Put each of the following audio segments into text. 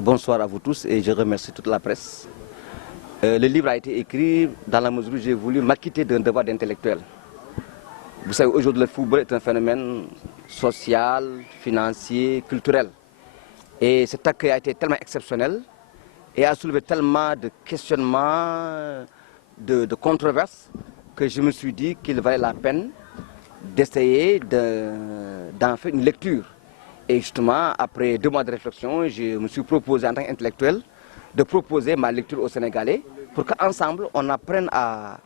Bonsoir à vous tous et je remercie toute la presse. Le livre a été écrit dans la mesure où j'ai voulu m'acquitter d'un devoir d'intellectuel. Vous savez, aujourd'hui, le football est un phénomène social, financier, culturel. Et cet accueil a été tellement exceptionnel et a soulevé tellement de questionnements, de controverses, que je me suis dit qu'il valait la peine d'essayer d'en faire une lecture. Et justement, après 2 mois de réflexion, je me suis proposé en tant qu'intellectuel de proposer ma lecture aux Sénégalais pour qu'ensemble, on apprenne à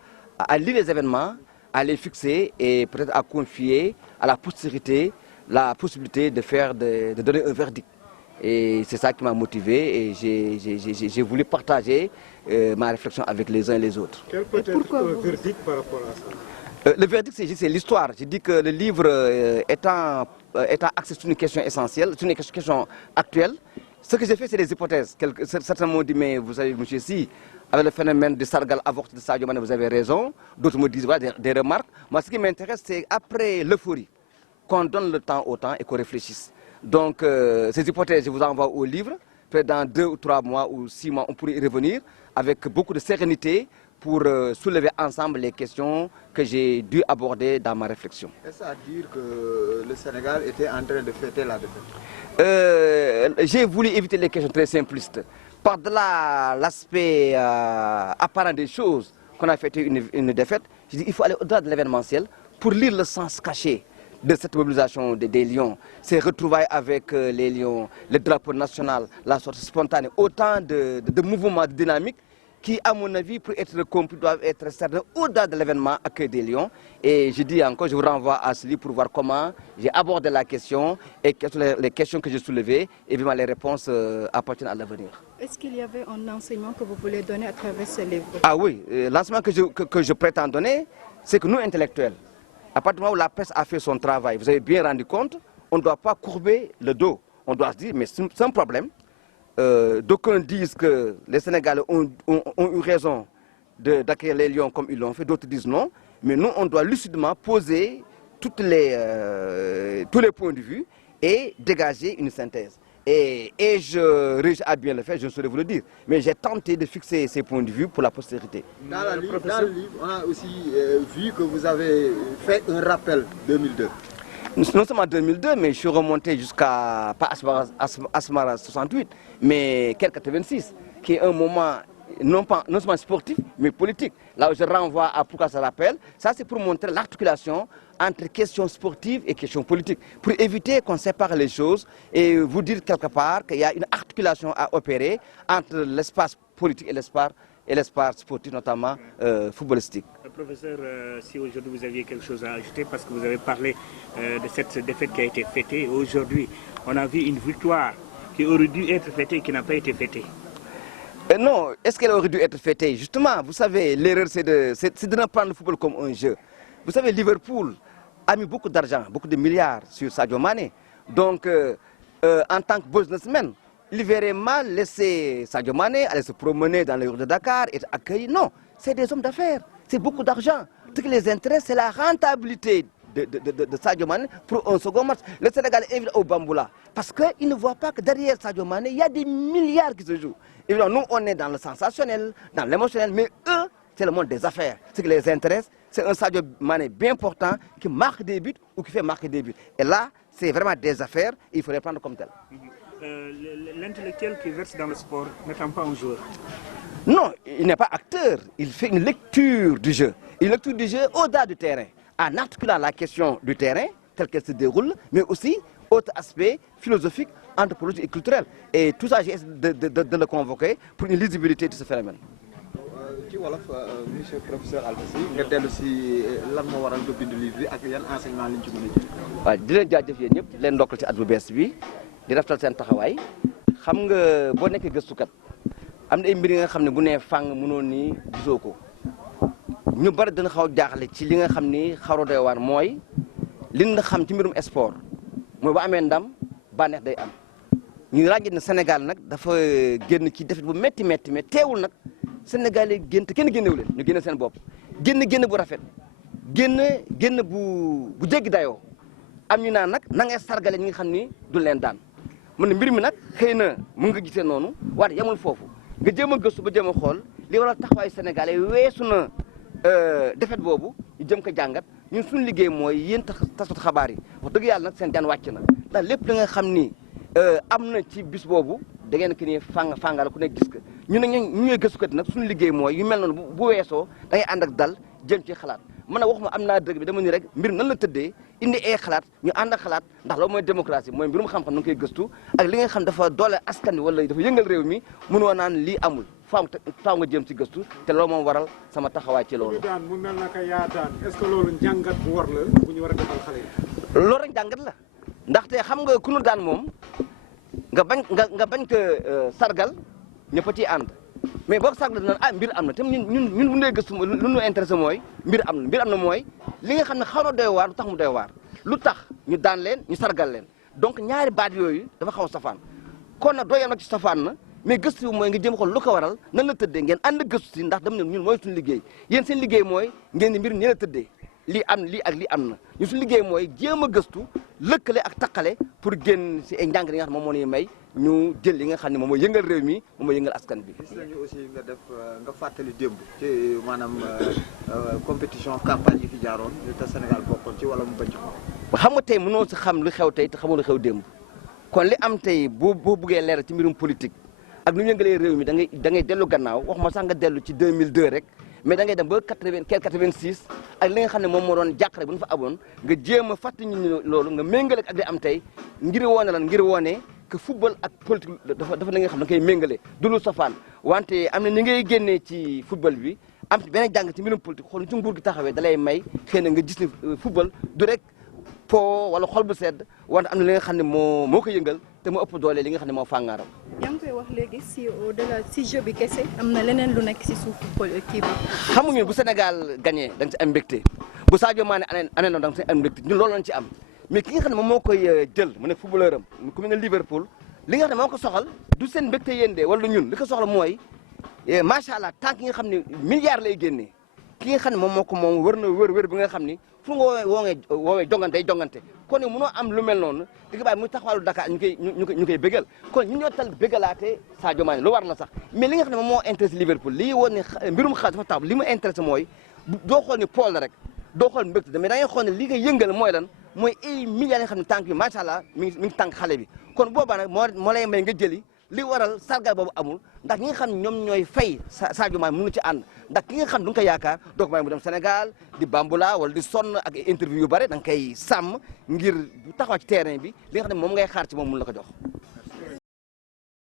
lire les événements, à les fixer et peut-être à confier à la postérité la possibilité de donner un verdict. Et c'est ça qui m'a motivé et j'ai voulu partager ma réflexion avec les uns et les autres. Quel peut être un verdict par rapport à ça? Le verdict, c'est l'histoire. Je dis que le livre étant axé sur une question essentielle, sur une question actuelle, ce que j'ai fait, c'est des hypothèses. Certains m'ont dit, mais vous savez, monsieur, si, avec le phénomène de Sargal avorté de Sadio Mané, vous avez raison. D'autres me disent voilà, des remarques. Moi, ce qui m'intéresse, c'est après l'euphorie, qu'on donne le temps au temps et qu'on réfléchisse. Donc, ces hypothèses, je vous envoie au livre. Peut-être dans 2 ou 3 mois ou 6 mois, on pourrait y revenir avec beaucoup de sérénité pour soulever ensemble les questions que j'ai dû aborder dans ma réflexion. Est-ce à dire que le Sénégal était en train de fêter la défaite? J'ai voulu éviter les questions très simplistes. Par-delà l'aspect apparent des choses qu'on a fêté une défaite, je dis qu'il faut aller au-delà de l'événementiel pour lire le sens caché de cette mobilisation des Lions, ces retrouvailles avec les Lions, le drapeau national, la sortie spontanée, autant de mouvements, de dynamiques qui, à mon avis, pour être compris, doivent être certains au-delà de l'événement accueil des Lions. Et je dis encore, je vous renvoie à ce livre pour voir comment j'ai abordé la question et quelles sont les questions que j'ai soulevées. Et évidemment, les réponses appartiennent à l'avenir. Est-ce qu'il y avait un enseignement que vous voulez donner à travers ce livre? Ah oui, l'enseignement que je prétends donner, c'est que nous, intellectuels, à partir du moment où la presse a fait son travail, vous avez bien rendu compte, on ne doit pas courber le dos. On doit se dire, mais c'est un problème. D'aucuns disent que les Sénégalais ont eu raison d'accueillir les Lions comme ils l'ont fait, d'autres disent non. Mais nous, on doit lucidement poser tous les points de vue et dégager une synthèse. Et je réussis à bien le faire, je ne saurais vous le dire. Mais j'ai tenté de fixer ces points de vue pour la postérité. Dans le livre, on a aussi vu que vous avez fait un rappel 2002. Non seulement en 2002, mais je suis remonté jusqu'à, pas Asmara 68, mais 86, qui est un moment non seulement sportif, mais politique. Là où je renvoie à pourquoi ça rappelle, ça c'est pour montrer l'articulation entre questions sportives et questions politiques, pour éviter qu'on sépare les choses et vous dire quelque part qu'il y a une articulation à opérer entre l'espace politique et l'espace sportif, notamment footballistique. Professeur, si aujourd'hui vous aviez quelque chose à ajouter, parce que vous avez parlé de cette défaite qui a été fêtée, aujourd'hui on a vu une victoire qui aurait dû être fêtée et qui n'a pas été fêtée. Non, est-ce qu'elle aurait dû être fêtée? Justement, vous savez, l'erreur c'est de ne prendre le football comme un jeu. Vous savez, Liverpool a mis beaucoup d'argent, beaucoup de milliards sur Sadio Mané. Donc, en tant que businessman, il verrait mal laisser Sadio Mané aller se promener dans les rues de Dakar et être accueilli. Non, c'est des hommes d'affaires, c'est beaucoup d'argent. Ce qui les intéresse, c'est la rentabilité de Sadio Mané pour un second match. Le Sénégal est au Bamboula parce qu'ils ne voient pas que derrière Sadio Mané, il y a des milliards qui se jouent. Évidemment, nous, on est dans le sensationnel, dans l'émotionnel, mais eux, c'est le monde des affaires. Ce qui les intéresse, c'est un Sadio Mané bien important qui marque des buts ou qui fait marquer des buts. Et là, c'est vraiment des affaires et il faut les prendre comme tel. L'intellectuel qui verse dans le sport n'étant pas un joueur? Non, il n'est pas acteur, il fait une lecture du jeu. Une lecture du jeu au-delà du terrain, en articulant la question du terrain, telle qu'elle se déroule, mais aussi autre aspect philosophique, anthropologique et culturel. Et tout ça, j'ai essayé de le convoquer pour une lisibilité de ce phénomène. ci wolof monsieur professeur Albassi nga dellu si lan moo waral nga bind livre bi ak yan enseignement lañ ci mën a jël. waaw di leen jaajëf yéen ñëpp di leen ndokkal ci at bu bees bi di rafetal seen taxawaay xam nga boo nekkee gëstukat am na ay mbir yi nga xam ne bu nee fàng mënoon ni gisoo ko ñu bari dina xaw jaaxle ci li nga xam ni xaru doy waar mooy li nga xam ci mbirum sport mooy bu amee ndam bànneex day am ñu ràññee ne Sénégal nag dafa génn ci defet bu métti mais teewul nag Sénégal yi génn te kenn génnewu leen ñu génne seen bopp génn bu rafet génn bu jéggi dayoo am ñu naan nag na ngay sargale ñi nga xam ni du leen daan mu ne mbir mi nag xëy na mu nga gisee noonu waaye yamul foofu nga jéem a gëstu ba jéem a xool li waral taxawaayu sénégalais weesu na defet boobu ñu jëm ko jàngat ñun suñu liggéey mooy yéen taskatu xabaar yi wax dëgg yàlla nag seen jaan wàcc na ndax lépp li nga xam ni am na ci bis boobu da ngeen ki ni fàngal ku nekk gis ko ñu ne ñu ñooy gëstukat nag suñu liggéey mooy yu mel noonu bu weesoo da ngay ànd ak dal jëm ci xalaat man a waxuma am naa dëgg bi dama ni rek mbir nan la tëddee indi ay xalaat ñu ànd ak xalaat ndax loolu mooy démocratie mooy mbirum xam-xam na nga koy gëstu ak li nga xam dafa doole askan wi wala dafa yëngal réew mi mënoo naan lii amul faaw nga jëm ci gëstu te loolu moom waral sama taxawaay ci loolu. daan mu mel naka yaa daan est-ce que loolu njàngat bu war la bu ñu war a defal xale yi. loolu rek njàngat la ndaxte xam nga ku nu daan moom nga bañ ko sargal ñëpp a ciy ànd mais boo ko sargal naan mbir am na te ñun bu ñu dee gëstu lu ñu intéressé mooy mbir am na mooy li nga xam ne xaw na doy waar lu tax mu doy waar lu tax ñu daan leen ñu sargal leen donc ñaari baat yooyu dafa xaw a safaan kon nag doo yem nag ci safaan na mais gëstu mooy nga jëm xool lu ko waral nan la tëddee ngeen ànd gëstu si ndax dama ne ñun mooy suñu liggéey yéen seen liggéey mooy ngeen di mbir nii la tëddee lii am lii ak lii am na ñu suñu liggéey mooy jéem a gëstu lëkkale ak taqale pour génn si ay njàng yi nga xam ne moom moo ñuy may ñu jël li nga xam ne moom mooy yëngal réew mi moom mooy yëngal askan bi. gis nañu aussi nga fàttali démb ci maanaam compétition campagne yi fi jaaroon te Sénégal bokkoon ci wala mu bañ ci ko. xam nga tey mënoo si xam lu xew tey te xamoo lu xew démb kon li am tey boo buggee leeral ci mbirum politique ak nu ñu yëngalee réew mi da ngay dellu gannaaw wax ma sax nga dellu ci 2002 rek mais da ngay dem ba 86 ak li nga xam ne moom moo doon jàq rek bu ñu fa aboon nga jéem a fàttali ñu loolu nga méngale ak li am tey ngir woone que football ak politique dafa na nga xam da nga koy méngale du lu safaan wante am na ni ngay génnee ci football bi am ci benn jàng ci mbirum politique xool ci nguur gi taxawee da lay may xëy na nga gis ni football du rek po wala xol bu sedd wante am na li nga xam ne moo ko yëngal te moo ëpp doole li nga xam ne moo fàngaaram. yaa ngi koy wax léegi si au delà si jeu bi kese am na leneen lu nekk si suuf kii bi. xamuñu bu Sénégal gagné da nga si am mbégte bu Sadio Mané année noonu da nga si am mbégte ñun loolu lañ ci am mais ki nga xam ne moom moo koy jël mu nekk footballeur am ku mel ne Liverpool li nga xam ne moo ko soxal du seen mbégte yéen de wala ñun li ko soxla mooy macha allah tant ki nga xam ne milliards lay génnee ki nga xam ne moom moo ko moom wër na wër bi nga xam ni fu nga woowee jongante kon ne mënoo am lu mel noonu di nga bàyyi muy taxawalu Dakar ñu koy bégal kon ñu ñoo tal bégalaate Sadio Mané lu war la sax mais li nga xam ne moom moo intéressé Liverpool lii woon ne mbirum xaalis dafa tax li mu intéressé mooy doo xool ni Paul la rek doo xool mbégte mais da ngay xool ne li nga yëngal mooy lan mooy ay milliards yi nga xam ne tànk yi macha allah mi ngi tànk xale bi kon boobaa nag moo lay may nga jëli li waral sargal boobu amul ndax ñi nga xam ne ñoom ñooy fay Sadio Mané mënu ci ànd ndax ki nga xam du nga ko yaakaar doo ko may mu dem Sénégal di bambula wala di sonn ak interview yu bare da nga koy sàmm ngir bu taxaw ci terrain bi li nga xam ne moom ngay xaar ci moom mun la ko jox